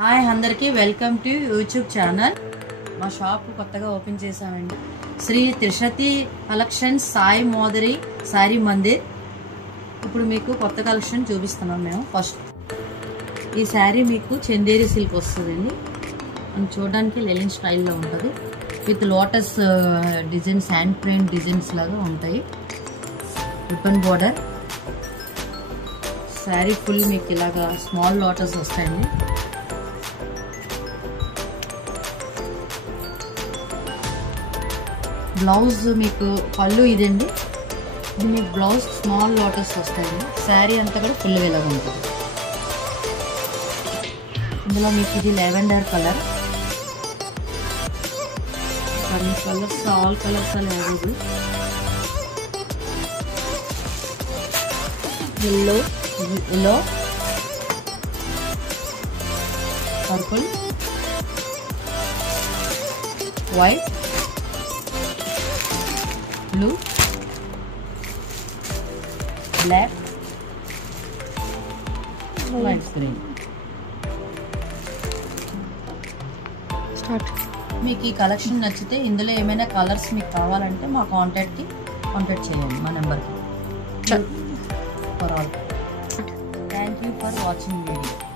Hi అందరికీ welcome to YouTube channel. మా shop కొత్తగా ఓపెన్ చేసామండి. శ్రీ త్రిశతి కలెక్షన్స్ సాయి మోదరి సారీ మందిర్. ఇప్పుడు మీకు కొత్త కలెక్షన్ చూపిస్తున్నాం మేము. ఫస్ట్ ఈ శారీ మీకు చందేరి సిల్క్ వస్తుందండి. చూడడానికి లెలిన్ స్టైల్లో ఉంటుంది. With lotus designs, hand print designs లాగా ఉంటాయి. రిబ్బన్ బోర్డర్ శారీ ఫుల్ మీకు ఇలాగా స్మాల్ లోటస్ వస్తాయండి. బ్లౌజ్ మీకు పళ్ళు ఇదండి. ఇది మీకు బ్లౌజ్ స్మాల్ లోటస్ వస్తాయండి. శారీ అంతా కూడా ఫుల్ ఇలాగా ఉంటుంది. ఇందులో మీకు ఇది లెవెండర్ కలర్, కొన్ని colours, all colours available. Yellow, purple, white, blue, black, light green. Start. మీకు ఈ కలెక్షన్ నచ్చితే ఇందులో ఏమైనా కలర్స్ మీకు కావాలంటే మా కాంటాక్ట్ చేయండి మా నెంబర్కి. For all thank you for watching video.